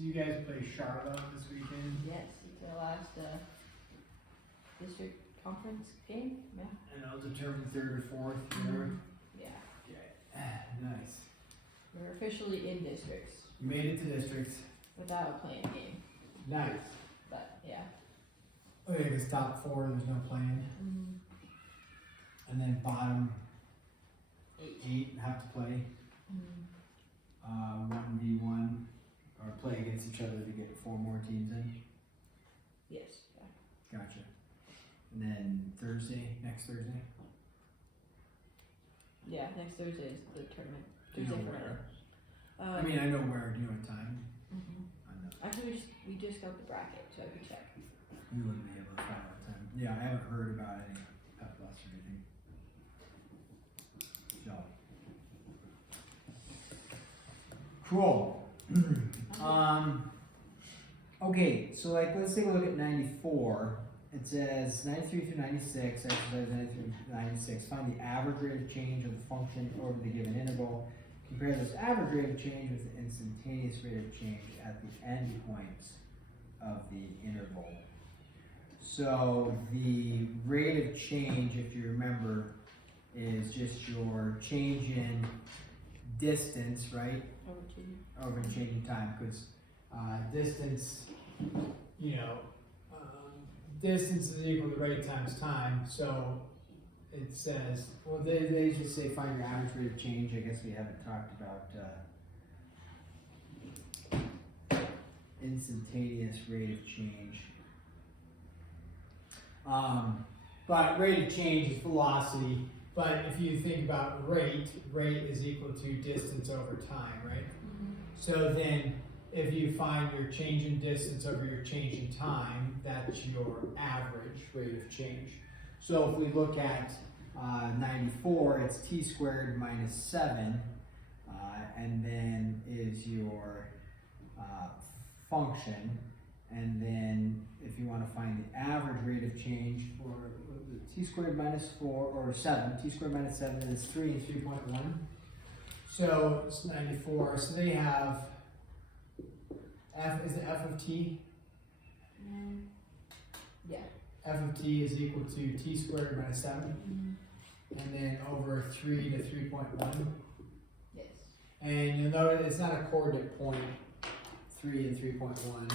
So you guys play Charlotte this weekend? Yes, it's the last district conference game. Yeah. And I'll determine third or fourth, whatever. Yeah. Okay. Nice. We're officially in districts You made it to districts. without a playing game, Nice. but yeah. Okay, I guess top four, there's no plan. And then bottom 8 have to play 1v1 or play against each other to get 4 more teams in. Yes. Yeah. Gotcha. And then next Thursday. Yeah. Next Thursday is the tournament. Do you know Thursday, where? Friday. I mean, I know where. Do you know what time? I know. Actually, we just got the bracket, so I could check. We wouldn't be able to find out time. Yeah, I haven't heard about any pep bus or anything. So. Cool. Okay, so like let's take a look at 94. It says 93 through 96, exercise 93 through 96. Find the average rate of change of the function over the given interval. Compare this average rate of change with the instantaneous rate of change at the end points of the interval. So the rate of change, if you remember, is just your change in distance, right? Over change in time, because distance, distance is equal to rate times time. So it says, well, they just say find your average rate of change. I guess we haven't talked about instantaneous rate of change. But rate of change is velocity. But if you think about rate is equal to distance over time, right? So then if you find your change in distance over your change in time, that's your average rate of change. So if we look at 94, it's t squared minus 7, and then is your function. And then if you want to find the average rate of change for t squared minus 4, or 7, t squared minus 7 is 3 and 3.1. So it's 94. So they have is it f of t? Yeah. F of t is equal to t squared minus 7. And then over 3 to 3.1. Yes. And you'll notice it's not a coordinate point, 3 and 3.1.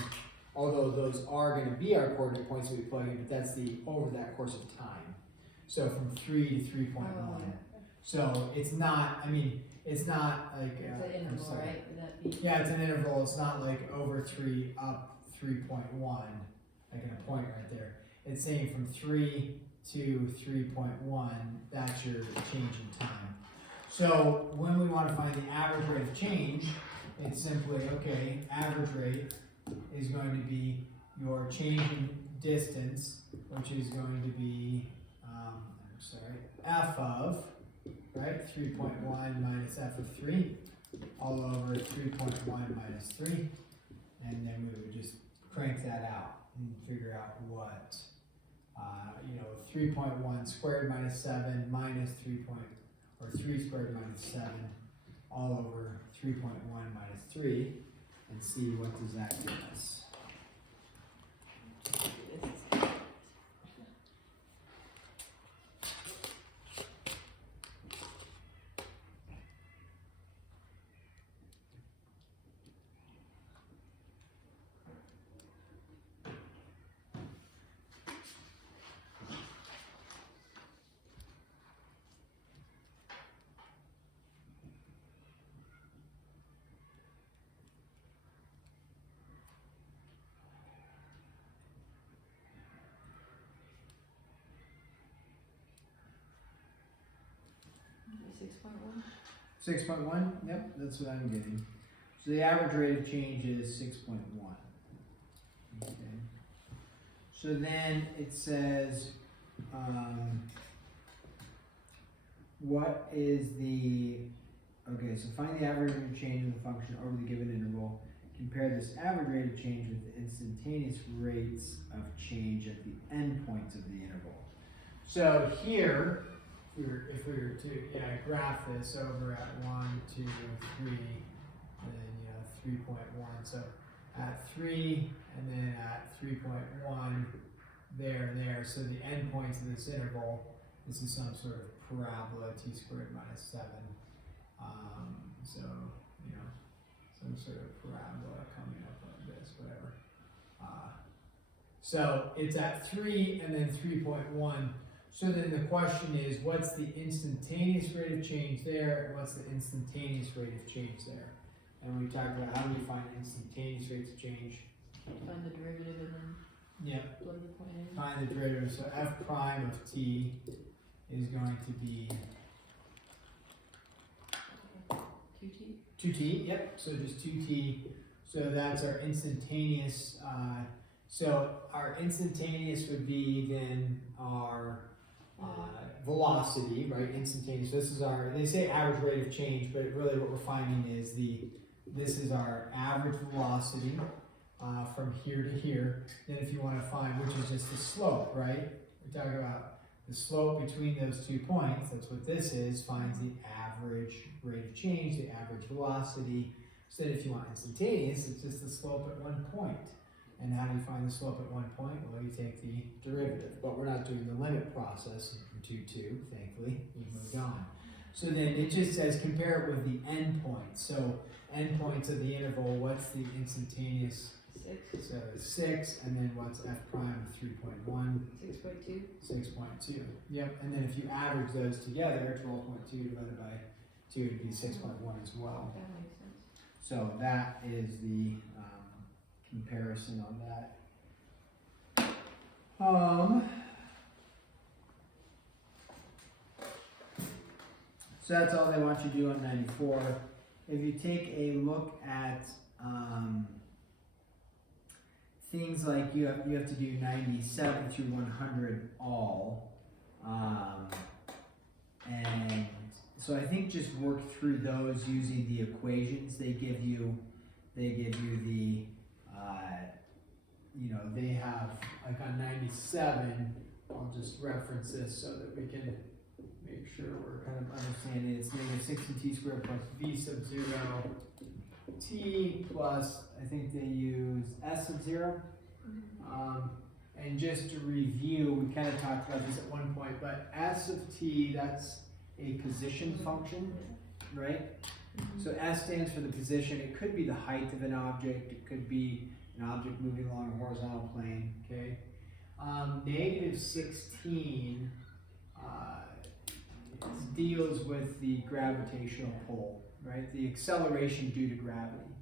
Although those are going to be our coordinate points that we plug in, but that's the over that course of time. So from 3 to 3.1. Oh, yeah. So it's not, it's not like, It's an interval, right? Would that be? yeah, it's an interval. It's not like over 3 up 3.1, like in a point right there. It's saying from 3 to 3.1, that's your change in time. So when we want to find the average rate of change, it's simply, okay, average rate is going to be your change in distance, which is going to be, f of, right, 3.1 minus f of 3, all over 3.1 minus 3, and then we would just crank that out and figure out what, 3.1 squared minus 7 minus 3 squared minus 7, all over 3.1 minus 3, and see what does that give us. Okay, 6.1. 6.1, yep, that's what I'm getting. So the average rate of change is 6.1. Okay. So then it says, what is the, okay, so find the average rate of change of the function over the given interval. Compare this average rate of change with the instantaneous rates of change at the endpoints of the interval. So here, if we were to graph this over at 1, 2, 3, and then 3.1. So at 3, and then at 3.1, there and there. So the endpoints of this interval, this is some sort of parabola, t squared minus 7. So, you know, some sort of parabola coming up like this, whatever. So it's at 3 and then 3.1. So then the question is, what's the instantaneous rate of change there, and what's the instantaneous rate of change there? And we talked about how do we find instantaneous rates of change. Find the derivative and then Yep. plug the point in. Find the derivative. So f prime of t is going to be 2t. 2t. Yep. So just 2t. So that's our instantaneous. So our instantaneous would be then our velocity, right? Instantaneous. This is our. They say average rate of change, but really what we're finding is this is our average velocity from here to here. Then if you want to find, which is just the slope, right? We're talking about the slope between those 2 points. That's what this is. Finds the average rate of change, the average velocity. So then if you want instantaneous, it's just the slope at 1 point. And how do you find the slope at 1 point? Well, you take the derivative, but we're not doing the limit process in 2, thankfully. We've moved on. So then it just says compare it with the endpoints. So endpoints of the interval, what's the instantaneous? 6. So 6, and then what's f prime of 3.1? 6.2. 6.2. Yep, and then if you average those together, 12.2 divided by 2 would be 6.1 as well. That makes sense. So that is the comparison on that. So that's all they want you to do on 94. If you take a look at things like you have to do 97 through 100 all, and so I think just work through those using the equations they give you. They give you the you know, they have, like on 97, I'll just reference this so that we can make sure we're kind of understanding. It's negative 16t squared plus v sub 0 t plus, I think they use s sub 0. And just to review, we kind of talked about this at one point, but s of t, that's a position function, right? So s stands for the position. It could be the height of an object. It could be an object moving along a horizontal plane, okay? Negative 16 deals with the gravitational pull, right? The acceleration due to gravity,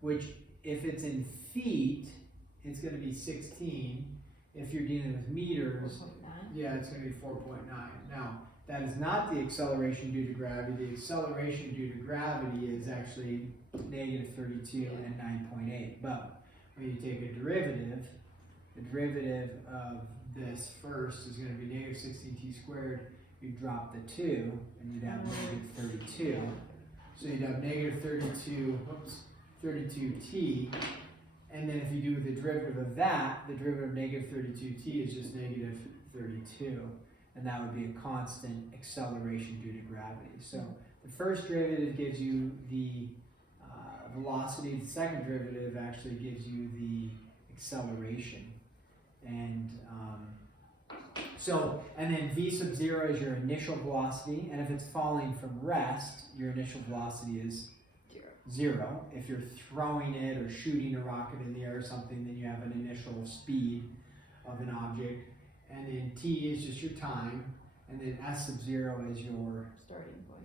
which if it's in feet, it's going to be 16. If you're dealing with meters, 4.9. yeah, it's going to be 4.9. Now, that is not the acceleration due to gravity. The acceleration due to gravity is actually negative 32 and 9.8. But when you take a derivative, the derivative of this first is going to be negative 16t squared. You drop the 2, and you'd have negative 32. So you'd have negative 32t. And then if you do the derivative of that, the derivative of negative 32t is just negative 32. And that would be a constant acceleration due to gravity. So the first derivative gives you the velocity. The second derivative actually gives you the acceleration. And and then v sub 0 is your initial velocity. And if it's falling from rest, your initial velocity is 0. If you're throwing it or shooting a rocket in the air or something, then you have an initial speed of an object. And then t is just your time. And then s sub 0 is your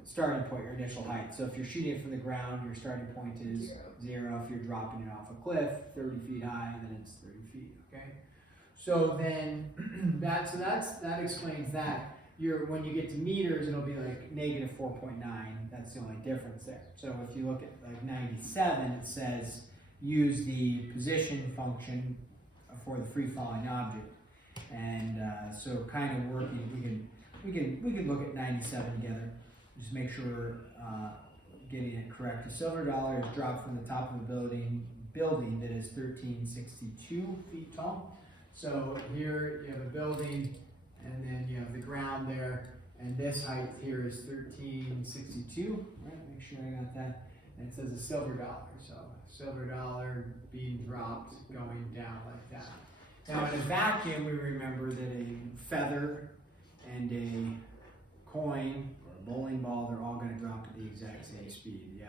starting point, your initial height. So if you're shooting it from the ground, your starting point is 0. If you're dropping it off a cliff 30 feet high, then it's 30 feet, okay? So then that explains that. When you get to meters, it'll be like negative 4.9. That's the only difference there. So if you look at like 97, it says use the position function for the free falling object. And so kind of working, we can look at 97 together. Just make sure we're getting it correct. A silver dollar is dropped from the top of a building that is 1362 feet tall. So here you have a building, and then you have the ground there, and this height here is 1362, right? Make sure I got that. and it says a silver dollar. So silver dollar being dropped, going down like that. Now in a vacuum, we remember that a feather and a coin or a bowling ball, they're all going to drop at the exact same speed. Yeah,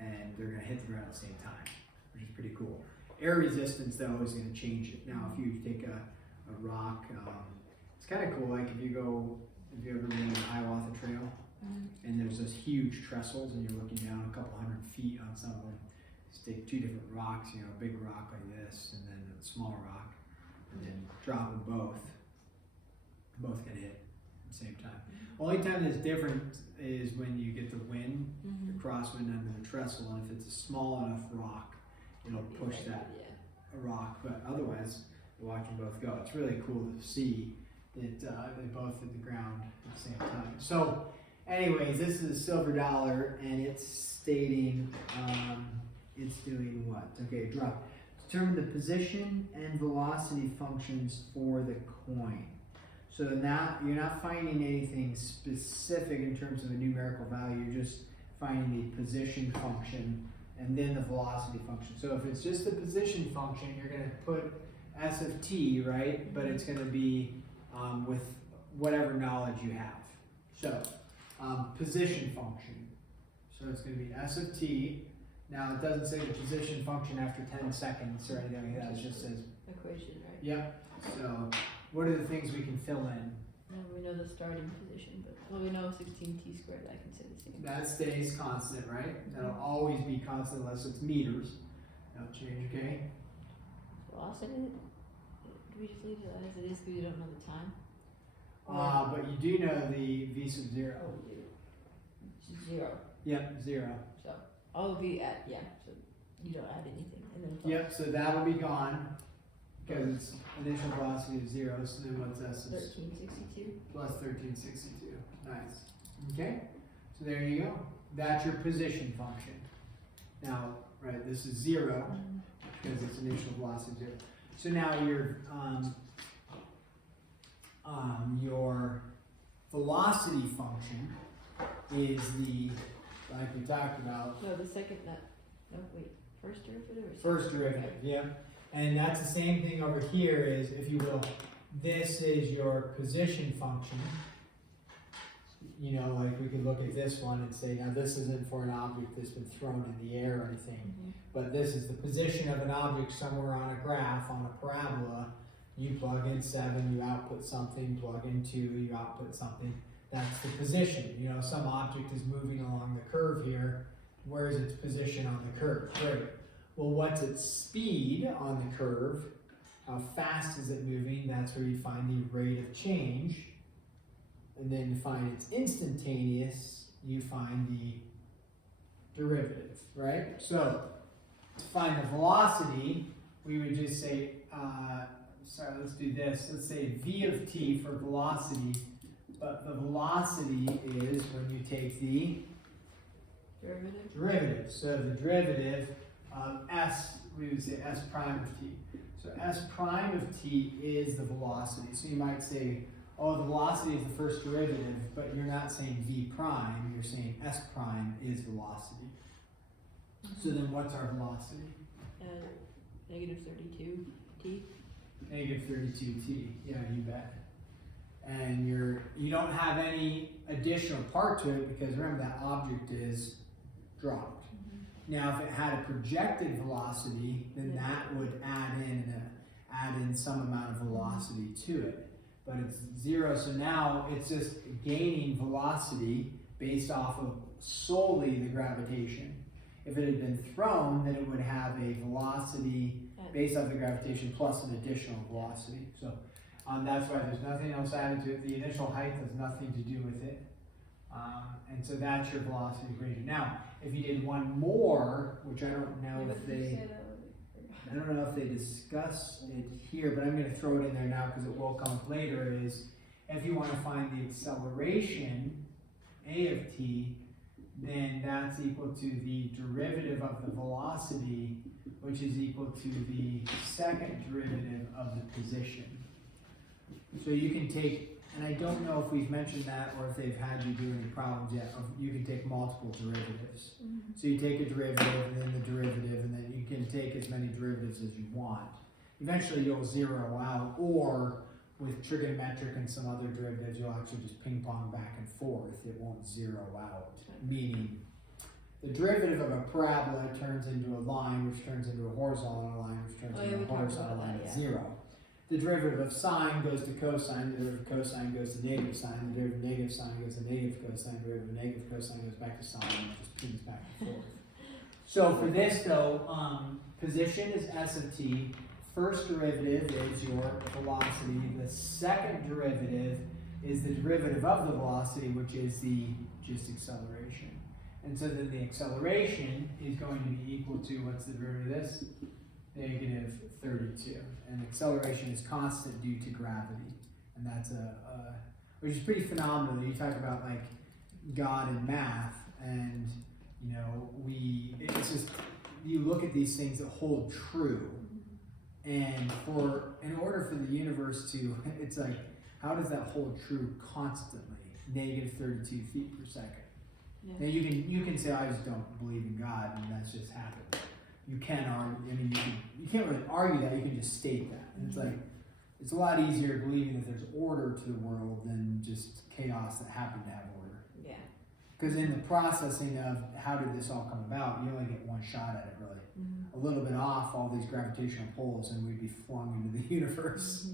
and they're going to hit the ground at the same time, which is pretty cool. Air resistance though is going to change it. Now if you take a rock, it's kind of cool. Like if you ever been to the Hiawatha Trail, and there's those huge trestles, and you're looking down a couple 100 feet on some of them. Just take two different rocks, a big rock like this, and then a small rock, and then drop them both. Both get hit at the same time. Only time that's different is when you get the wind, the crosswind under the trestle, and if it's a small enough rock, it'll push that rock. But otherwise, you watch them both go. It's really cool to see that they both hit the ground at the same time. So, anyways, this is a silver dollar, and it's stating it's doing what? Okay, drop. Determine the position and velocity functions for the coin. So now you're not finding anything specific in terms of a numerical value, you're just finding the position function and then the velocity function. So if it's just the position function, you're going to put S of t, right? But it's going to be with whatever knowledge you have. So position function. So it's going to be S of t. Now it doesn't say the position function after 10 seconds or anything like that. It just says Equation, right? yep. So what are the things we can fill in? No, we know the starting position, but we know 16t squared. I can say the same. That stays constant, right? That'll always be constant unless it's meters. That'll change, okay? Velocity. Do we just leave it as it is because you don't know the time? But you do know the v sub 0. Oh, we do. 0. Yep, 0. So all v at So you don't add anything, and then plus. Yep, so that'll be gone because it's initial velocity of 0. So then what's S is 1362. plus 1362. Nice. Okay, so there you go. That's your position function. Now, right, this is 0 because it's initial velocity 0. So now your velocity function is the, like we talked about, No, the second. No, wait. First derivative or first derivative, yeah. And that's the same thing over here is, if you will, this is your position function. Like we could look at this one and say, now this isn't for an object that's been thrown in the air or anything, but this is the position of an object somewhere on a graph, on a parabola. You plug in 7, you output something, plug in 2, you output something. That's the position. Some object is moving along the curve here. Where's its position on the curve? Great. Well, what's its speed on the curve? How fast is it moving? That's where you find the rate of change. And then you find it's instantaneous, you find the derivative, right? So, to find the velocity, we would just say, let's do this. Let's say v of t for velocity, but the velocity is when you take the derivative. So the derivative of s, we would say s prime of t. So s prime of t is the velocity. So you might say, oh, the velocity is the first derivative, but you're not saying v prime, you're saying s prime is velocity. So then what's our velocity? Negative 32t. Negative 32t, yeah, you bet. And you don't have any additional part to it because remember that object is dropped. Now if it had a projected velocity, then that would add in some amount of velocity to it. But it's 0, so now it's just gaining velocity based off of solely the gravitation. If it had been thrown, then it would have a velocity based off the gravitation plus an additional velocity. So that's why there's nothing else added to it. The initial height has nothing to do with it. And so that's your velocity equation. Now, if you did one more, which I don't know if they discuss it here, but I'm going to throw it in there now because it will come up later, is if you want to find the acceleration, a of t, then that's equal to the derivative of the velocity, which is equal to the second derivative of the position. So you can take and I don't know if we've mentioned that or if they've had you do any problems yet, of you can take multiple derivatives. So you take a derivative and then the derivative, and then you can take as many derivatives as you want. Eventually you'll zero out, or with trigonometric and some other derivatives, you'll actually just ping pong back and forth. It won't zero out, meaning the derivative of a parabola turns into a line, which turns into a horizontal line, which turns into a horizontal line at 0. The derivative of sine goes to cosine, the derivative of cosine goes to negative sine, the derivative of negative sine goes to negative cosine, the derivative of negative cosine goes back to sine, and it just pings back and forth. So for this though, position is s of t, first derivative is your velocity, the second derivative is the derivative of the velocity, which is the just acceleration. And so then the acceleration is going to be equal to, what's the derivative of this? Negative 32. And acceleration is constant due to gravity. And that's which is pretty phenomenal. You talk about like God and math, and you know, it's just, you look at these things that hold true. And in order for the universe to, it's like, how does that hold true constantly? Negative 32 feet per second. Yeah. Now you can say, I just don't believe in God, and that's just happened. You can argue, I mean, you can't really argue that, you can just state that. And it's like, it's a lot easier believing that there's order to the world than just chaos that happened to have order. Yeah. Because in the processing of how did this all come about, you only get one shot at it, really. A little bit off all these gravitational pulls, and we'd be flung into the universe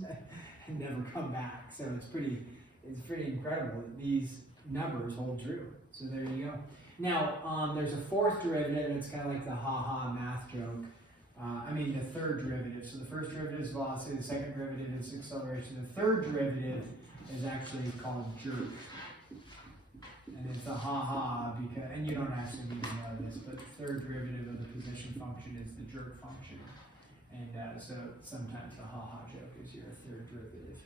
and never come back. So it's pretty incredible that these numbers hold true. So there you go. Now, there's a fourth derivative, and it's kind of like the ha-ha math joke. The third derivative. So the first derivative is velocity, the second derivative is acceleration. The third derivative is actually called jerk. And it's a ha-ha, because, and you don't actually need to know this, but the third derivative of the position function is the jerk function. And so sometimes the ha-ha joke is your third derivative.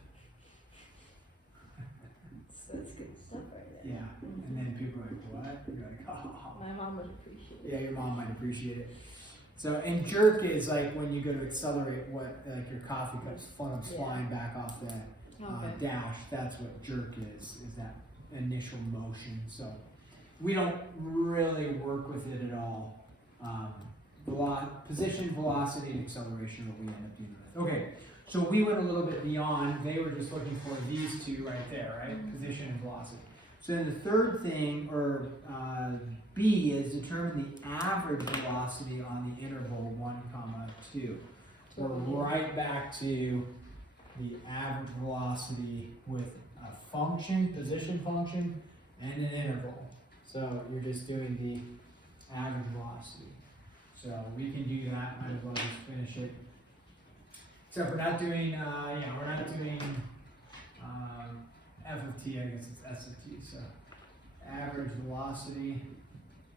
So that's good stuff right there. Yeah, and then people are like, what? You're like, ha ha ha. My mom would appreciate it. Yeah, your mom might appreciate it. So, and jerk is like when you go to accelerate like your coffee cups flying back off the dash. That's what jerk is that initial motion. So we don't really work with it at all. Position, velocity, and acceleration are what we end up dealing with. Okay, so we went a little bit beyond. They were just looking for these two right there, right? Position and velocity. So then the third thing, or B, is determine the average velocity on the interval 1, 2. We're right back to the average velocity with a function, position function, and an interval. So you're just doing the average velocity. So we can do that, might as well just finish it. Except we're not doing, we're not doing f of t, I guess it's s of t. So average velocity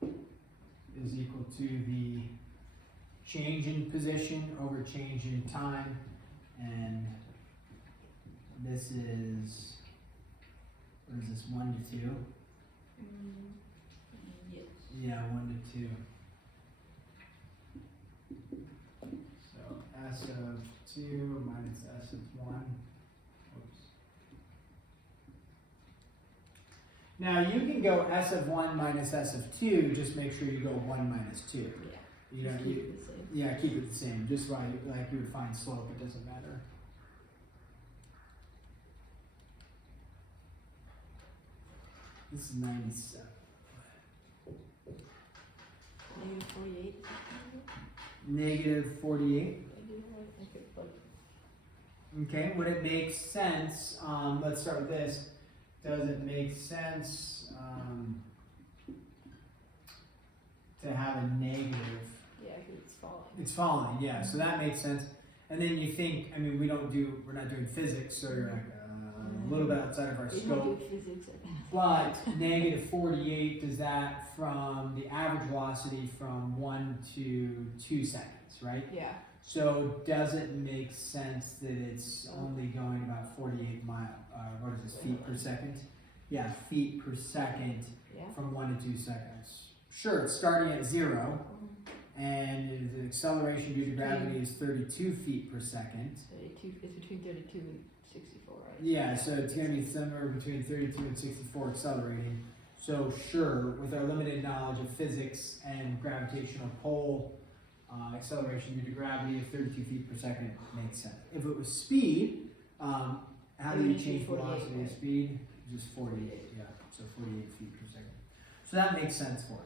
is equal to the change in position over change in time. And this is, what is this, 1 to 2? Yes. Yeah, 1 to 2. So s of 2 minus s of 1. Oops. Now you can go s of 1 minus s of 2, just make sure you go 1 minus 2. Yeah. You know, Keep it the same. yeah, keep it the same. Just like you would find slope, it doesn't matter. This is 97. Negative 48. Negative 48. Okay, but Okay, would it make sense, let's start with this. Does it make sense to have a negative? yeah, 'cause it's falling. It's falling, yeah, so that makes sense. And then you think, I mean, we're not doing physics, so you're like a little bit outside of our They scope. don't do physics. But negative 48, does that from the average velocity from 1 to 2 seconds, right? Yeah. So does it make sense that it's only going about 48 feet per second? Yeah, feet per second Yeah. from 1 to 2 seconds. Sure, it's starting at 0, and the acceleration due to gravity is 32 feet per second. 32, it's between 32 and 64, right? Yeah, so it's gonna be somewhere between 32 and 64 accelerating. So sure, with our limited knowledge of physics and gravitational pull, acceleration due to gravity of 32 feet per second makes sense. If it was speed, how do you change 48, velocity right? of speed? Just 48, yeah, so 48 feet per second. So that makes sense for us.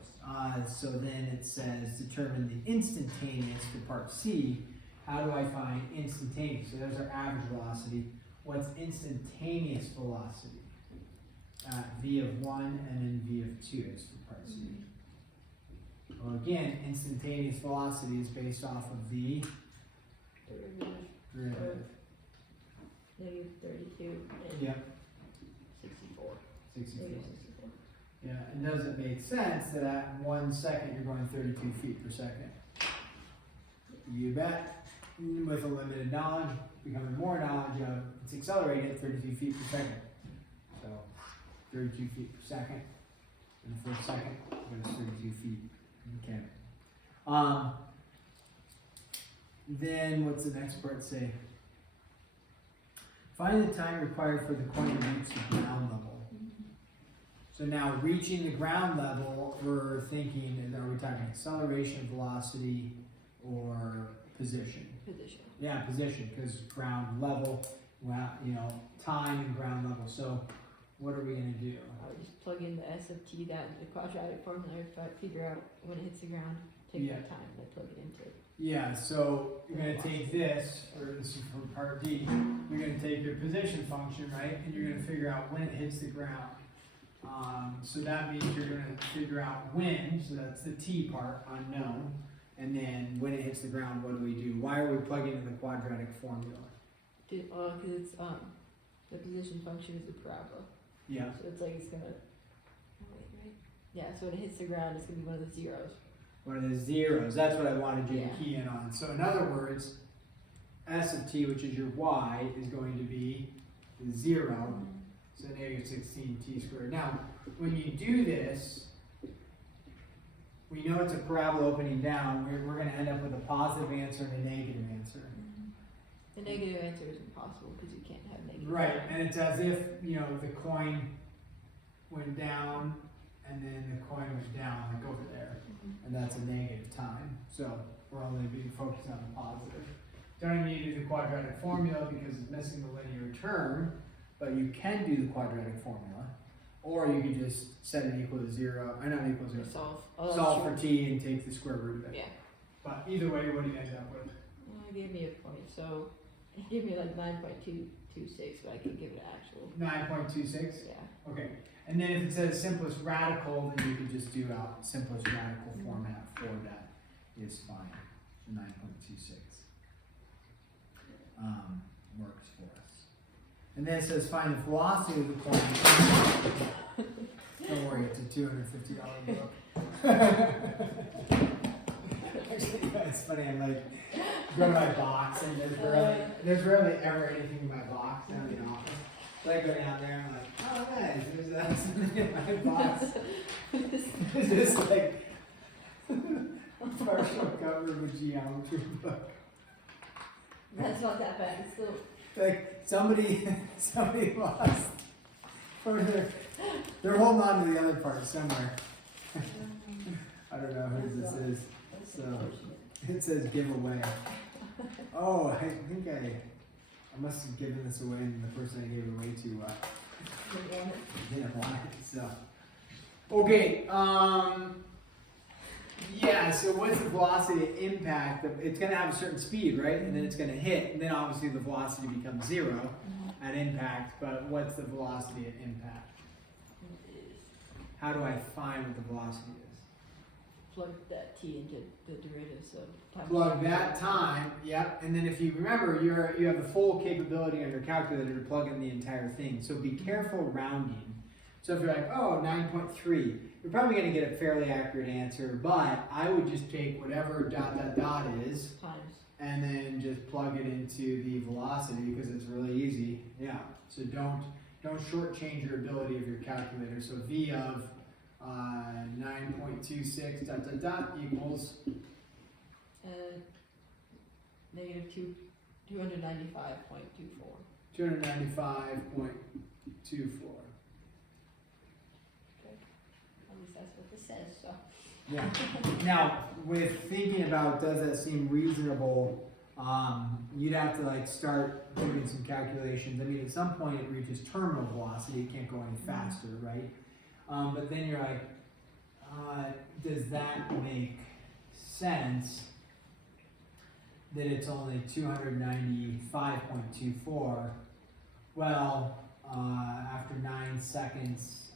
So then it says determine the instantaneous for part C. How do I find instantaneous? So there's our average velocity. What's instantaneous velocity? V of 1 and then V of 2 is for part C. Well, again, instantaneous velocity is based off of the Derivative of negative 32 and Yep, 64. 64. Negative 64. Yeah, and does it make sense that at 1 second you're going 32 feet per second? You bet. With a limited knowledge, becoming more knowledge of it's accelerating at 32 feet per second. So 32 feet per second. In the first second, goes 32 feet. Okay. Then what's the next part say? Find the time required for the coin to reach the ground level. So now reaching the ground level, we're thinking, are we talking acceleration, velocity, or position? Position. Yeah, position, because ground level, well, time and ground level. So what are we gonna do? I would just plug in the S of T, that the quadratic formula, try to figure out when it hits the ground, take Yeah. that time, then plug it into it. Yeah, so you're gonna take this, or this is for part D, you're gonna take your position function, right? And you're gonna figure out when it hits the ground. So that means you're gonna figure out when, so that's the T part, unknown. And then when it hits the ground, what do we do? Why are we plugging in the quadratic formula? Because it's, the position function is a parabola. Yeah. So it's like it's gonna, oh wait, right? Yeah, so when it hits the ground, it's gonna be one of the zeros. One of the zeros, that's what I wanted you to Yeah. key in on. So in other words, S of T, which is your Y, is going to be the 0, so negative 16 T squared. Now, when you do this, we know it's a parabola opening down, we're gonna end up with a positive answer and a negative answer. The negative answer is impossible because you can't have negative. Right, and it's as if, the coin went down and then the coin went down, like over there. And that's a negative time. So we're only being focused on the positive. Don't need to do the quadratic formula because it's missing the linear term, but you can do the quadratic formula. Or you can just set it equal to 0, not equal to 0. Solve. Oh, that's Solve true. for t and take the square root of it. Yeah. But either way, what do you end up with? Well, it gave me a point, so it gave me like 9.226, but I could give it an actual. 9.26? Yeah. Okay. And then if it says simplest radical, then you can just do out simplest radical format for that is fine. 9.26 works for us. And then it says find the velocity of the coin. Don't worry, it's a $250 book. Actually, it's funny. I'm like, go to my box, and there's rarely ever anything in my box down in the office. So I go down there, and I'm like, oh nice, there's something in my box. It's just like partial cover of a geometry book. That's not that bad. It's still. Like somebody lost. Or they're holding on to the other part somewhere. I don't know who this is. So it says giveaway. Oh, I think I must have given this away, and the person I gave it away to didn't want it. So okay, yeah. So what's the velocity impact? It's going to have a certain speed, right? And then it's going to hit, and then obviously the velocity becomes 0 at impact. But what's the velocity at impact? How do I find what the velocity is? Plug that t into the derivatives of time. Plug that time, yep. And then if you remember, you have the full capability on your calculator to plug in the entire thing. So be careful rounding. So if you're like, oh, 9.3, you're probably going to get a fairly accurate answer, but I would just take whatever ... is Times. and then just plug it into the velocity because it's really easy. Yeah. So don't shortchange your ability of your calculator. So V of 9.26 ... equals and negative 295.24. 295.24. At least that's what this says, so. Yeah. Now, with thinking about does that seem reasonable, you'd have to like start doing some calculations. I mean, at some point it reaches terminal velocity, it can't go any faster, right? But then you're like, does that make sense that it's only 295.24? Well, after 9 seconds,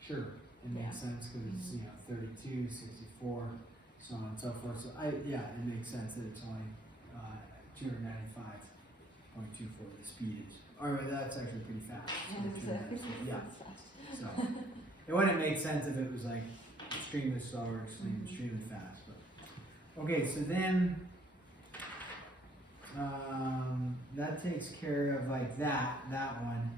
sure, it makes sense because it's 32, 64, so on and so forth. So it makes sense that it's only 295.24 the speed is. Or that's actually pretty fast. Yeah. So it wouldn't make sense if it was like extremely slow or extremely fast. But okay, so then that takes care of like that one.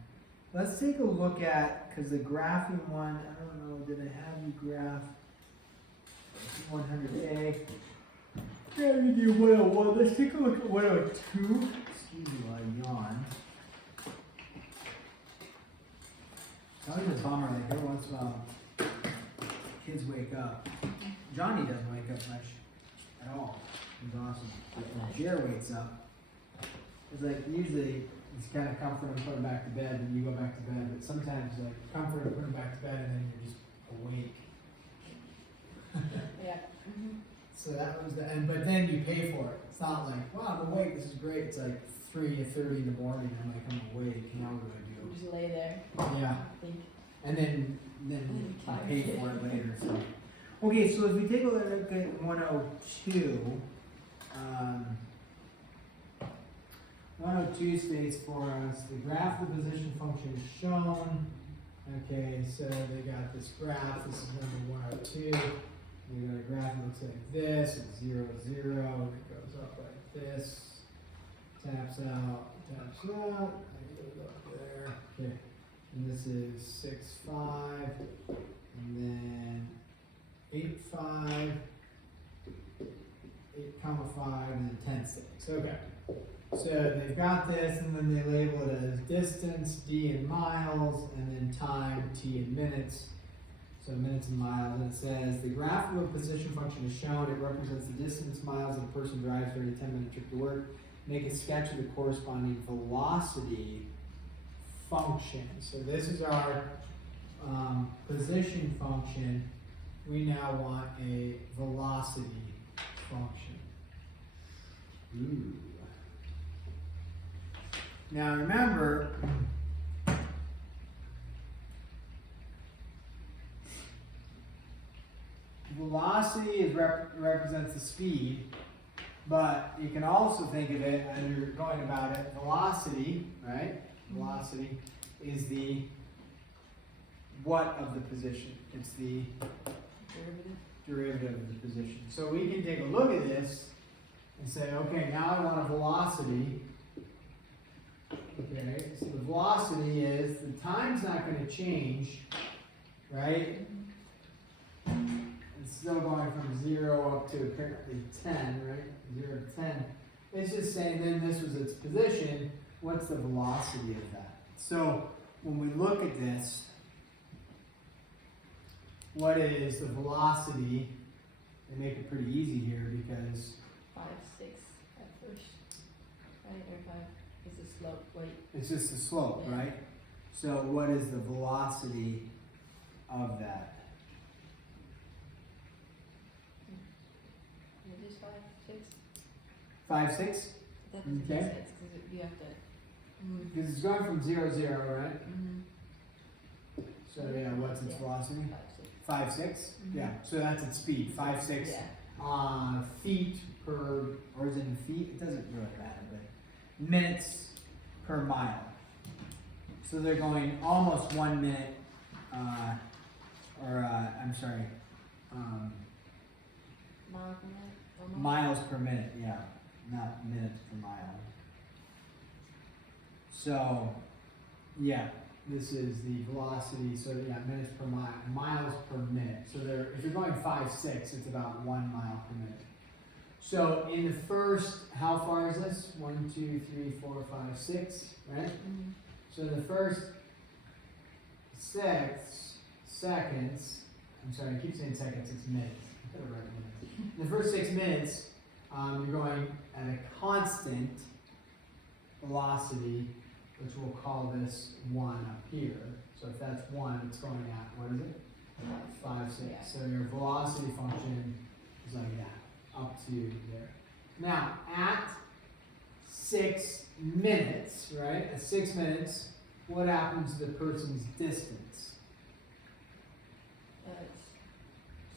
Let's take a look at, because the graphing one, I don't know, did I have you graph 100A? Yeah, we do 101. Let's take a look at 102. Excuse me while I yawn. It's always a bummer, like every once in a while, kids wake up. Johnny doesn't wake up much at all. He's awesome. But when Jer wakes up, it's like usually it's kind of comfort him, put him back to bed, and you go back to bed. But sometimes like comfort him, put him back to bed, and then you're just awake. Yeah. So that was but then you pay for it. It's not like, wow, I'm awake, this is great. It's like 3:30 in the morning. I'm like, I'm awake. Now what do I do? Just lay there. Yeah. Think. And then you pay for it later. So okay, so if we take a look at 102, 102 states for us the graph of the position function is shown. Okay, so they got this graph. This is number 102. They got a graph that looks like this. It's 0, 0. It goes up like this. Taps out. Taps out. It goes up there. Okay. And this is 6, 5. And then 8, 5. 8, 5, and then 10, 6. Okay. So they've got this, and then they label it as distance, D in miles, and then time, T in minutes. So minutes and miles, and it says the graph of a position function is shown. It represents the distance miles that a person drives during a 10-minute trip to work. Make a sketch of the corresponding velocity function. So this is our position function. We now want a velocity function. Ooh. Now remember, velocity represents the speed, but you can also think of it as you're going about it. Velocity, right? Velocity is the what of the position? It's the derivative of the position. So we can take a look at this and say, okay, now I want a velocity. Okay, so the velocity is, the time's not going to change, right? It's still going from 0 up to apparently 10, right? 0 to 10. It's just saying then this was its position, what's the velocity of that? So when we look at this, what is the velocity? They make it pretty easy here because 5, 6 at first. Right, or 5 is the slope, wait. it's just the slope, Yeah. right? So what is the velocity of that? It is 5, 6? 5, 6? That doesn't Okay. make sense, because you have to. Because it's going from 0, 0, right? So yeah, what's its Yeah. velocity? 5, 6. 5, 6? Mhm. Yeah, so that's its speed. 5, 6 Yeah. feet per, or is it in feet? It doesn't really matter, but minutes per mile. So they're going almost 1 minute, I'm sorry, Mile per minute? Almost? miles per minute, yeah, not minutes per mile. So, yeah, this is the velocity, so yeah, minutes per mile, miles per minute. So there, if you're going 5, 6, it's about 1 mile per minute. So in the first, how far is this? 1, 2, 3, 4, 5, 6, right? So in the first 6 seconds, I'm sorry, I keep saying seconds, it's minutes. I gotta write minutes. In the first 6 minutes, you're going at a constant velocity, which we'll call this 1 up here. So if that's 1, it's going at, what is it? 5, 6. Yeah. So your velocity function is like that, up to there. Now, at 6 minutes, right? At 6 minutes, what happens to the person's distance? It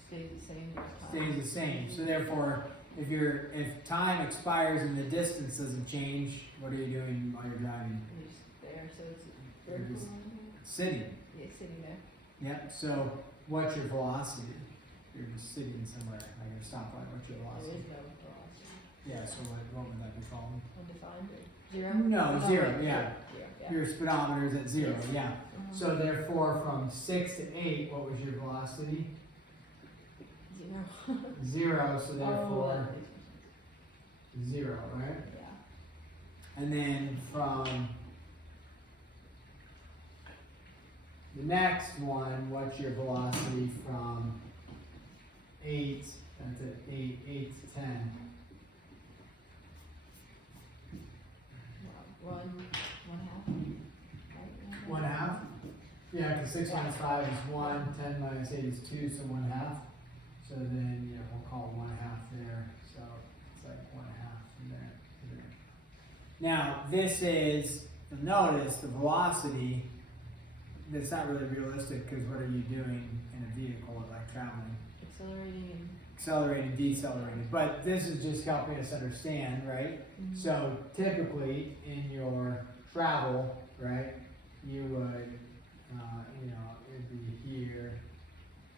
stays the same. as time. Stays the same. So therefore, if time expires and the distance doesn't change, what are you doing while you're driving? You're just there, so it's You're vertical. just sitting. Yeah, sitting there. Yeah. So what's your velocity? You're just sitting somewhere, like a stoplight. What's your There velocity? is no velocity. Yeah. So what would that be called? Undefined or zero? No, Oh, zero. right, Yeah. Zero, yeah. Your speedometer is at 0. Yeah. Mhm. So therefore, from 6 to 8, what was your velocity? Zero. 0. So Oh, therefore, that makes 0, right? sense. Yeah. And then from the next one, what's your velocity from 8, that's at 8 to 10? One half. Right? 1 half? Yeah, because 6 minus 5 is 1, 10 minus 8 is 2, so 1 half. So then, yeah, we'll call 1 half there. So it's like 1 half from there to there. Now, this is, notice the velocity, that's not really realistic because what are you doing in a vehicle like traveling? Accelerating and. Accelerating, decelerating. But this is just helping us understand, right? Mhm. So typically in your travel, right, you would, it'd be here,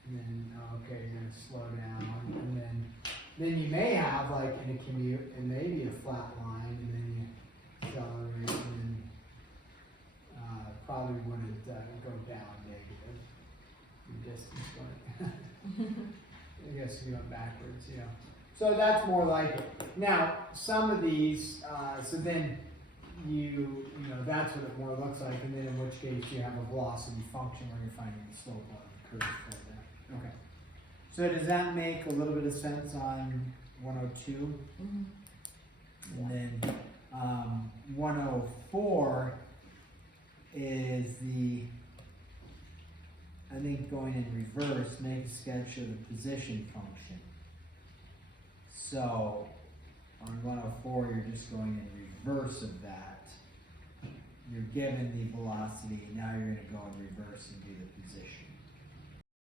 and then, okay, you're gonna slow down, and then you may have, like, in a commute, it may be a flat line, and then you accelerate, and probably wouldn't go down negative. Your distance wouldn't. I guess you went backwards, you know. So that's more like it. Now, some of these, so then that's what it more looks like, and then in which case you have a velocity function where you're finding the slope on the curve for that. Okay. So does that make a little bit of sense on 102? Mhm. And then 104 is I think going in reverse, make a sketch of the position function. So on 104, you're just going in reverse of that. You're given the velocity, now you're going to go in reverse and do the position.